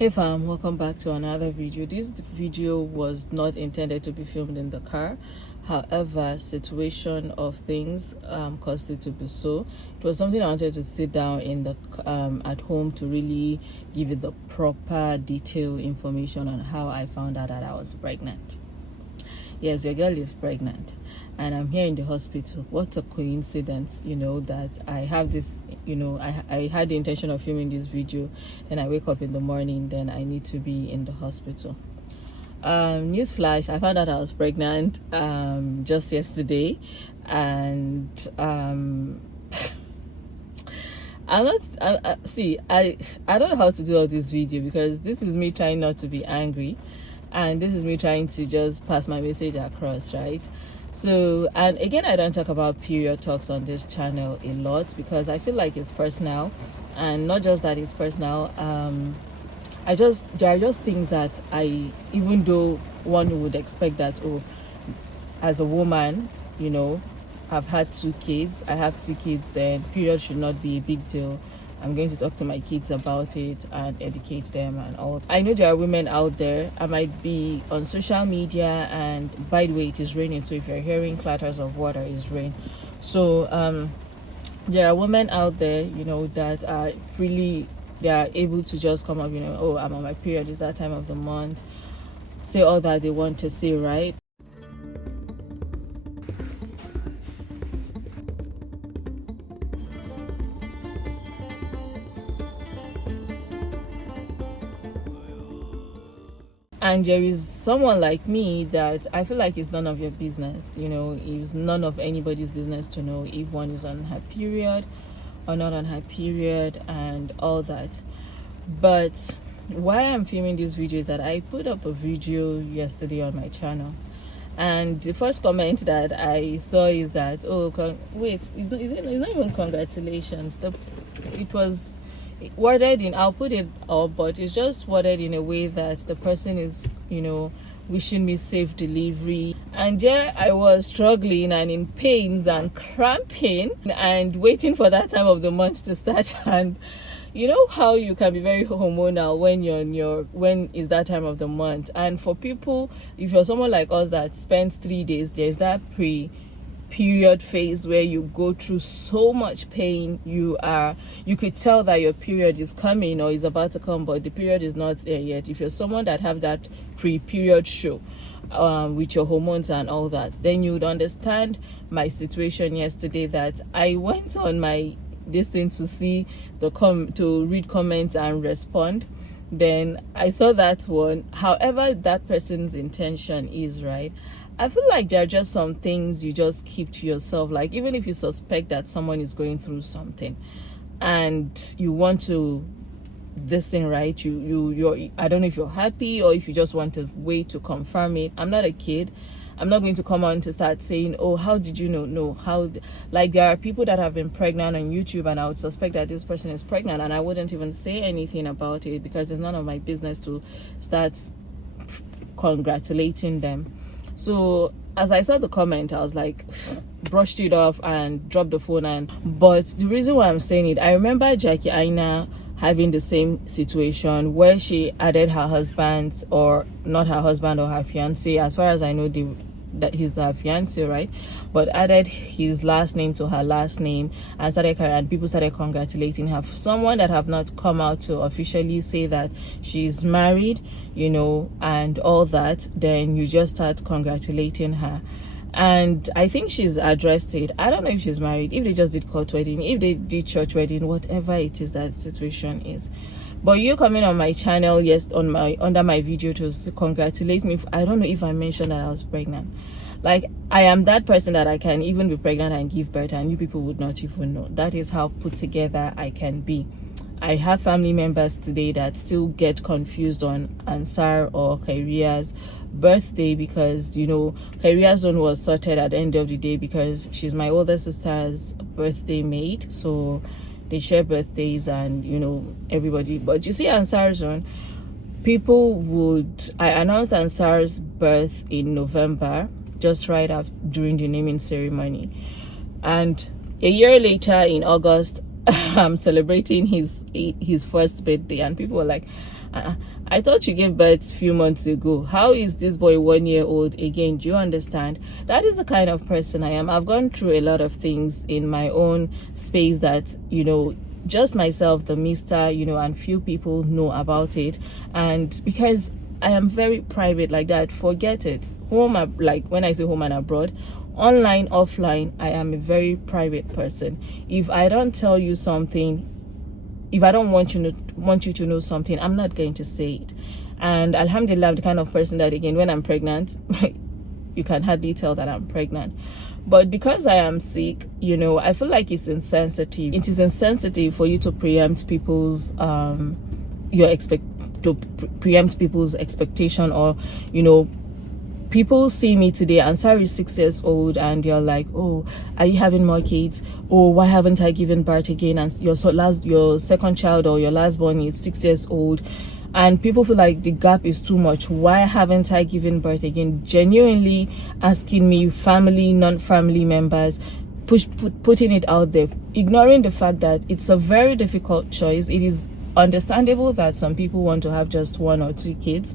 Hey fam, welcome back to another video. This video was not intended to be filmed in the car. However, situation of things caused it to be so. It was something I wanted to sit down in the at home to really give you the proper detailed information on how I found out that I was pregnant. Yes, your girl is pregnant and I'm here in the hospital. What a coincidence, that I have this, I had the intention of filming this video, then I wake up in the morning, then I need to be in the hospital. Newsflash, I found out I was pregnant just yesterday, and I'm not I don't know how to do all this video because this is me trying not to be angry, and this is me trying to just pass my message across, right? So, and again, I don't talk about period talks on this channel a lot because I feel like it's personal, and not just that it's personal. There are just things that even though one would expect that, oh, as a woman, I've had 2 kids, I have 2 kids, then period should not be a big deal. I'm going to talk to my kids about it and educate them and all. I know there are women out there. I might be on social media, and by the way, it is raining, so if you're hearing clatters of water, it's rain. So there are women out there, that are really, they are able to just come up, oh, I'm on my period, it's that time of the month, say all that they want to say, right? And there is someone like me that I feel like it's none of your business. It's none of anybody's business to know if one is on her period or not on her period and all that. But why I'm filming this video is that I put up a video yesterday on my channel, and the first comment that I saw is that, oh, wait, it's not even congratulations. It was worded in, I'll put it up, but it's just worded in a way that the person is, wishing me safe delivery. And there I was struggling and in pains and cramping and waiting for that time of the month to start. And you know how you can be very hormonal when is that time of the month. And for people, if you're someone like us that spends 3 days, there's that period phase where you go through so much pain. You could tell that your period is coming or is about to come, but the period is not there yet. If you're someone that have that pre-period show with your hormones and all that, then you would understand my situation yesterday, that I went on my this thing to see to read comments and respond. Then I saw that one, however that person's intention is, right? I feel like there are just some things you just keep to yourself. Like, even if you suspect that someone is going through something and you want to this thing, right? You're I don't know if you're happy or if you just want to wait to confirm it. I'm not a kid. I'm not going to come on to start saying, oh, how did you know? No, like, there are people that have been pregnant on YouTube, and I would suspect that this person is pregnant, and I wouldn't even say anything about it because it's none of my business to start congratulating them. So as I saw the comment, I was like, brushed it off and dropped the phone. But the reason why I'm saying it, I remember Jackie Aina having the same situation where she added her husband's, or not her husband or her fiance, as far as I know, that he's her fiance, right? But added his last name to her last name and people started congratulating her. For someone that have not come out to officially say that she's married, and all that, then you just start congratulating her. And I think she's addressed it. I don't know if she's married, if they just did court wedding, if they did church wedding, whatever it is that situation is. But you coming on my channel, yes, under my video to congratulate me, I don't know if I mentioned that I was pregnant. Like, I am that person that I can even be pregnant and give birth, and you people would not even know. That is how put together I can be. I have family members today that still get confused on Ansar or Khairia's birthday, because Khairia's one was sorted at the end of the day because she's my older sister's birthday mate, so they share birthdays and everybody. But you see, Ansar's one, I announced Ansar's birth in November, just right after, during the naming ceremony, and a year later in August I'm celebrating his first birthday, and people were like, I thought you gave birth a few months ago. How is this boy 1 year old again? Do you understand? That is the kind of person I am. I've gone through a lot of things in my own space that, you know, just myself, the mister, you know, and few people know about it. And because I am very private like that, forget it. Home, like when I say home and abroad, online, offline, I am a very private person. If I don't tell you something, if I don't want you to know something, I'm not going to say it. And alhamdulillah, I'm the kind of person that, again, when I'm pregnant, you can hardly tell that I'm pregnant. But because I am sick, you know, I feel like it's insensitive. It is insensitive for you to preempt people's preempt people's expectation, or, you know, people see me today and sorry 6 years old, and you're like, oh, are you having more kids? Oh, why haven't I given birth again? And your second child or your last born is 6 years old, and people feel like the gap is too much. Why haven't I given birth again? Genuinely asking me, family, non-family members, putting it out there, ignoring the fact that it's a very difficult choice. It is understandable that some people want to have just 1 or 2 kids,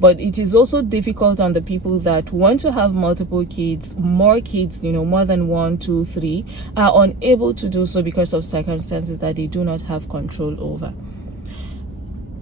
but it is also difficult on the people that want to have multiple kids, more kids, you know, more than 1, 2, 3, are unable to do so because of circumstances that they do not have control over.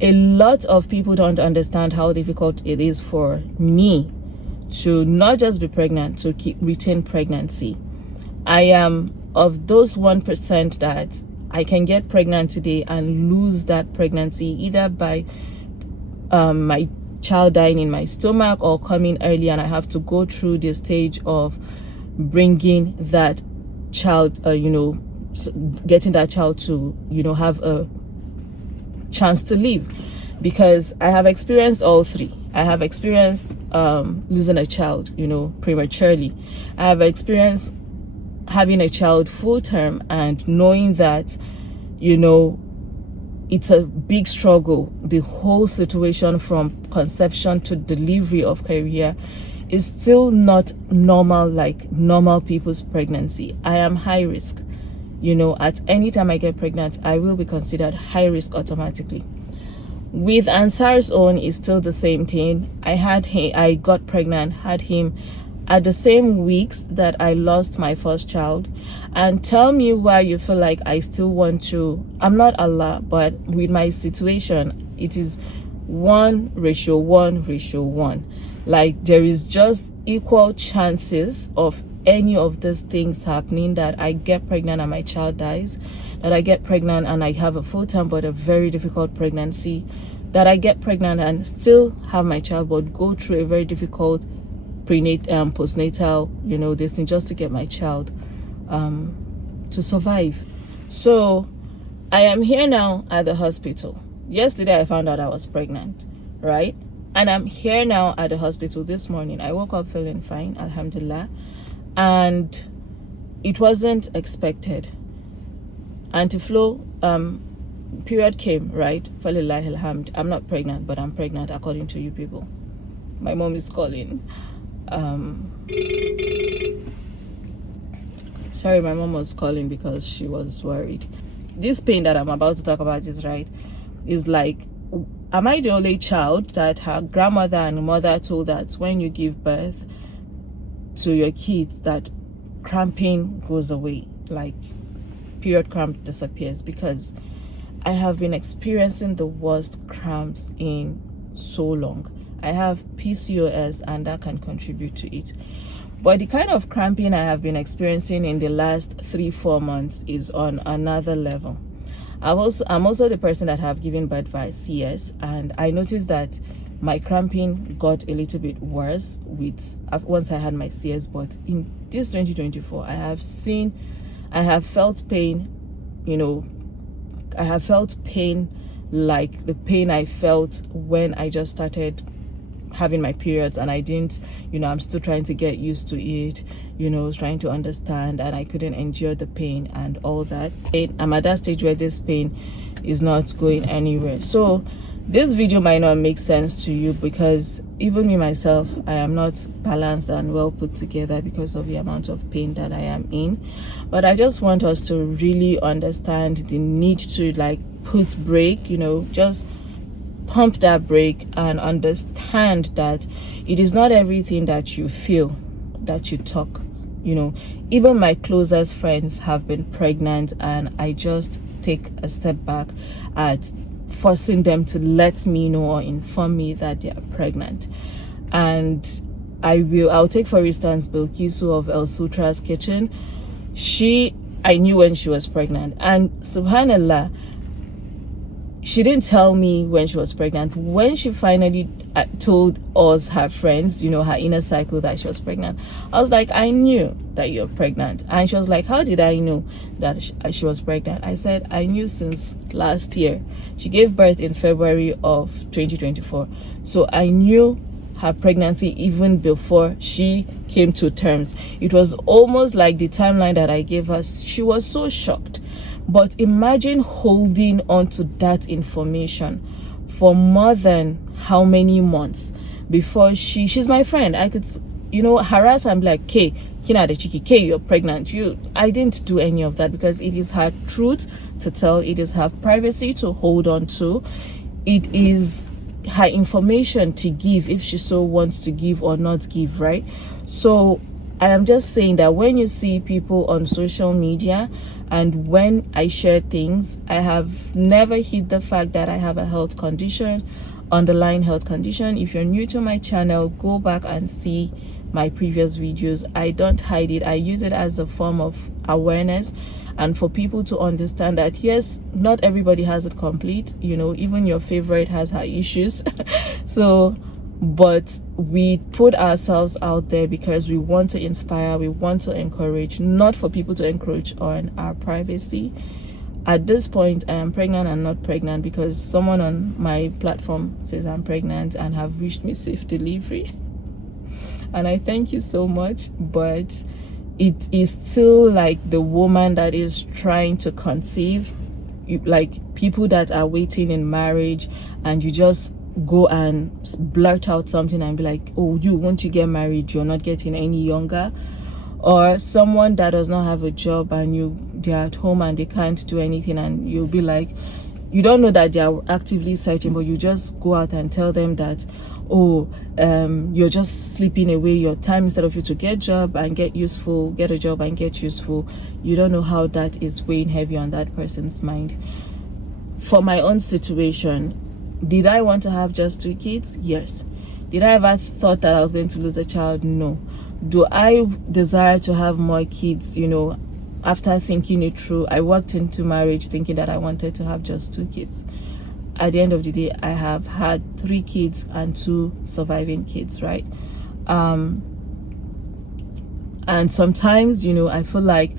A lot of people don't understand how difficult it is for me to not just be pregnant, to retain pregnancy. I am of those 1% that I can get pregnant today and lose that pregnancy either by my child dying in my stomach or coming early, and I have to go through the stage of bringing that child, you know, getting that child to, you know, have a chance to live. Because I have experienced all three. I have experienced losing a child, you know, prematurely. I have experienced having a child full term and knowing that, you know, it's a big struggle. The whole situation from conception to delivery of career is still not normal like normal people's pregnancy. I am high risk. You know, at any time I get pregnant, I will be considered high risk automatically. With Ansar's own, is still the same thing. I got pregnant, had him at the same weeks that I lost my first child. And tell me why you feel like I still want to. I'm not Allah, but with my situation, it is 1:1:1. Like, there is just equal chances of any of these things happening, that I get pregnant and my child dies, that I get pregnant and I have a full-term but a very difficult pregnancy, that I get pregnant and still have my child but go through a very difficult postnatal, you know, this thing just to get my child to survive. So I am here now at the hospital. Yesterday I found out I was pregnant, right? And I'm here now at the hospital this morning. I woke up feeling fine, alhamdulillah. And it wasn't expected. Auntie Flo, period came, right? Falillahi alhamd. I'm not pregnant, but I'm pregnant according to you people. My mom is calling. Sorry, my mom was calling because she was worried. This pain that I'm about to talk about is like, am I the only child that her grandmother and mother told that when you give birth to your kids that cramping goes away, like period cramp disappears? Because I have been experiencing the worst cramps in so long. I have PCOS and that can contribute to it, but the kind of cramping I have been experiencing in the last 3-4 months is on another level. I'm also the person that have given birth via CS, and I noticed that my cramping got a little bit worse once I had my CS. But in this 2024, I have felt pain, you know, I have felt pain like the pain I felt when I just started having my periods, and I didn't, you know, I'm still trying to get used to it, you know, trying to understand, and I couldn't endure the pain and all that. I'm at that stage where this pain is not going anywhere. So this video might not make sense to you, because even me myself, I am not balanced and well put together because of the amount of pain that I am in. But I just want us to really understand the need to like put break, you know, just pump that brake and understand that it is not everything that you feel that you talk. Even my closest friends have been pregnant, and I just take a step back at forcing them to let me know or inform me that they are pregnant. And I'll take for instance Bilkisu of El Sutra's Kitchen. I knew when she was pregnant, and subhanallah, she didn't tell me when she was pregnant. When she finally told us, her friends, her inner cycle, that she was pregnant, I was like, I knew that you're pregnant. And she was like, how did I know that she was pregnant? I said, I knew since last year. She gave birth in February of 2024. So I knew her pregnancy even before she came to terms. It was almost like the timeline that I gave her. She was so shocked. But imagine holding on to that information for more than how many months before she's my friend. I could, harass her and be like, Kay, Kina the cheeky, Kay, you're pregnant. I didn't do any of that, because it is her truth to tell. It is her privacy to hold on to. It is her information to give if she so wants to give or not give, right? So I am just saying that when you see people on social media, and when I share things, I have never hid the fact that I have a health condition, underlying health condition. If you're new to my channel, go back and see my previous videos. I don't hide it. I use it as a form of awareness, and for people to understand that yes, not everybody has it complete. Even your favorite has her issues. But we put ourselves out there because we want to inspire, we want to encourage, not for people to encroach on our privacy. At this point, I am pregnant and not pregnant because someone on my platform says I'm pregnant and have wished me safe delivery. And I thank you so much, but it is still like the woman that is trying to conceive, like people that are waiting in marriage, and you just go and blurt out something and be like, oh, once you get married, you're not getting any younger. Or someone that does not have a job and they're at home and they can't do anything, and you'll be like, you don't know that they are actively searching, but you just go out and tell them that, you're just sleeping away your time instead of you to get a job and get useful. You don't know how that is weighing heavy on that person's mind. For my own situation, did I want to have just 2 kids? Yes. Did I ever thought that I was going to lose a child? No. Do I desire to have more kids? After thinking it through, I walked into marriage thinking that I wanted to have just 2 kids. At the end of the day, I have had 3 kids and 2 surviving kids, right? And sometimes, I feel like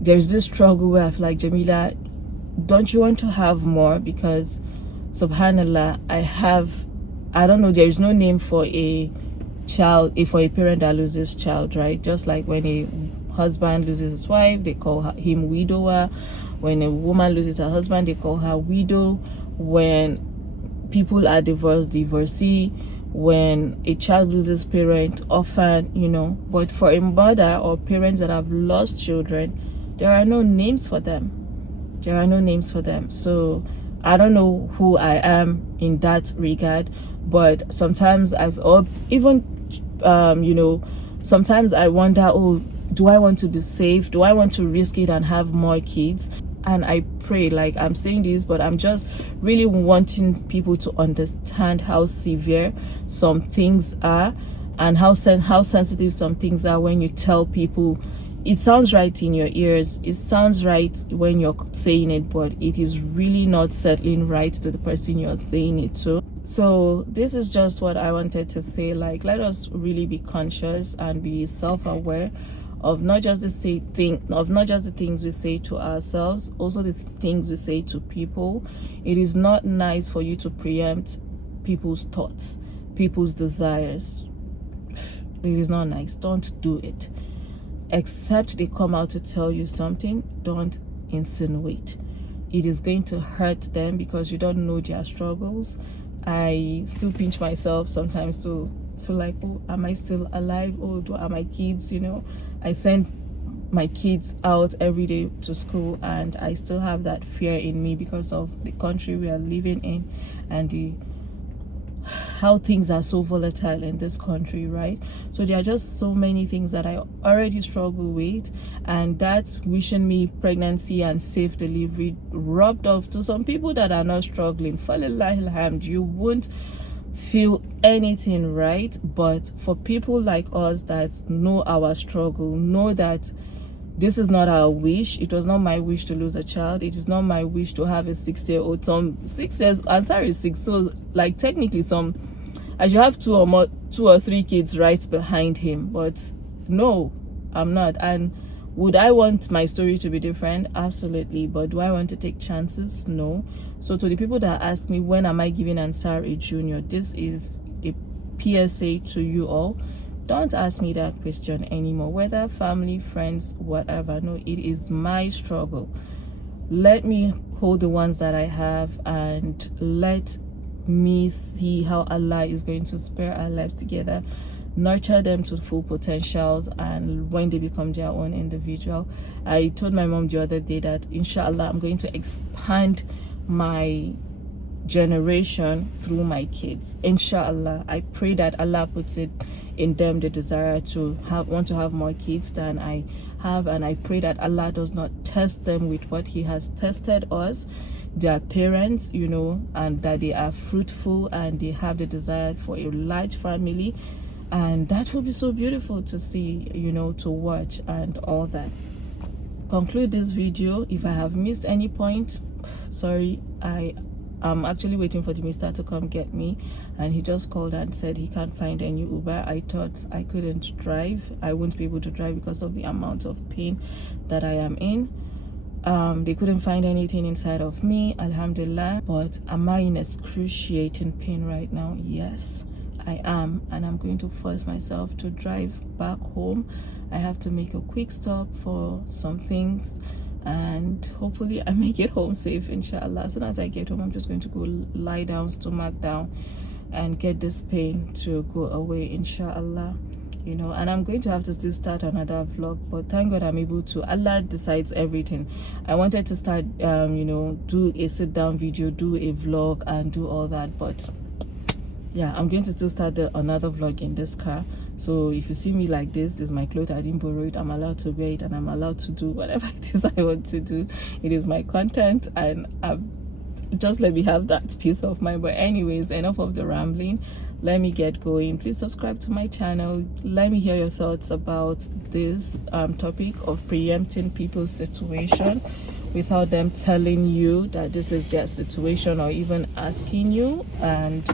there's this struggle where I feel like, Jamila, don't you want to have more? Because subhanallah, I don't know, there is no name for a child, for a parent that loses child, right? Just like when a husband loses his wife, they call him widower. When a woman loses her husband, they call her widow. When people are divorced, divorcee. When a child loses parent, orphan, But for a mother or parents that have lost children, there are no names for them. So I don't know who I am in that regard, but sometimes sometimes I wonder, do I want to be safe? Do I want to risk it and have more kids? And I pray, like I'm saying this, but I'm just really wanting people to understand how severe some things are and how sensitive some things are when you tell people. It sounds right in your ears, it sounds right when you're saying it, but it is really not settling right to the person you're saying it to. So this is just what I wanted to say. Like, let us really be conscious and be self-aware of not just the things we say to ourselves, also the things we say to people. It is not nice for you to preempt people's thoughts, people's desires. It is not nice. Don't do it. Except they come out to tell you something, don't insinuate. It is going to hurt them because you don't know their struggles. I still pinch myself sometimes to feel like, oh, am I still alive? Oh, are my kids, I send my kids out every day to school, and I still have that fear in me because of the country we are living in and the how things are so volatile in this country, right? So there are just so many things that I already struggle with, and that's wishing me pregnancy and safe delivery rubbed off to some people that are not struggling. Falillah alhamd, you won't feel anything, right? But for people like us that know our struggle, know that this is not our wish. It was not my wish to lose a child. It is not my wish to have a 6-year-old. Some 6 years, I'm sorry, 6. So like technically I should have 2 or 3 kids right behind him. But no, I'm not. And would I want my story to be different? Absolutely. But do I want to take chances? No. So to the people that ask me, when am I giving Ansar a junior? This is a PSA to you all. Don't ask me that question anymore, whether family, friends, whatever. No, it is my struggle. Let me hold the ones that I have, and let me see how Allah is going to spare our lives together, nurture them to full potentials, and when they become their own individual. I told my mom the other day that inshallah I'm going to expand my generation through my kids, inshallah. I pray that Allah puts it in them the desire to want to have more kids than I have, and I pray that Allah does not test them with what He has tested us, their parents, you know, and that they are fruitful and they have the desire for a large family. And that will be so beautiful to see, you know, to watch and all that. Conclude this video. If I have missed any point, sorry. I'm actually waiting for the mister to come get me, and he just called and said he can't find any Uber. I thought I couldn't drive. I wouldn't be able to drive because of the amount of pain that I am in. They couldn't find anything inside of me, alhamdulillah. But am I in excruciating pain right now? Yes, I am, and I'm going to force myself to drive back home. I have to make a quick stop for some things, and hopefully I make it home safe, inshallah. As soon as I get home, I'm just going to go lie down, stomach down, and get this pain to go away, inshallah. You know, and I'm going to have to still start another vlog, but thank God I'm able to. Allah decides everything. I wanted to start you know, do a sit down video, do a vlog, and do all that, but yeah, I'm going to still start another vlog in this car. So if you see me like this is my clothes. I didn't borrow it. I'm allowed to wear it, and I'm allowed to do whatever it is I want to do. It is my content, and just let me have that peace of mind. But anyways, enough of the rambling. Let me get going. Please subscribe to my channel. Let me hear your thoughts about this topic of preempting people's situation without them telling you that this is their situation, or even asking you. And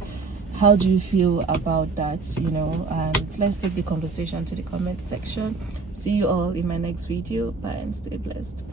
how do you feel about that, you know? And let's take the conversation to the comment section. See you all in my next video. Bye and stay blessed.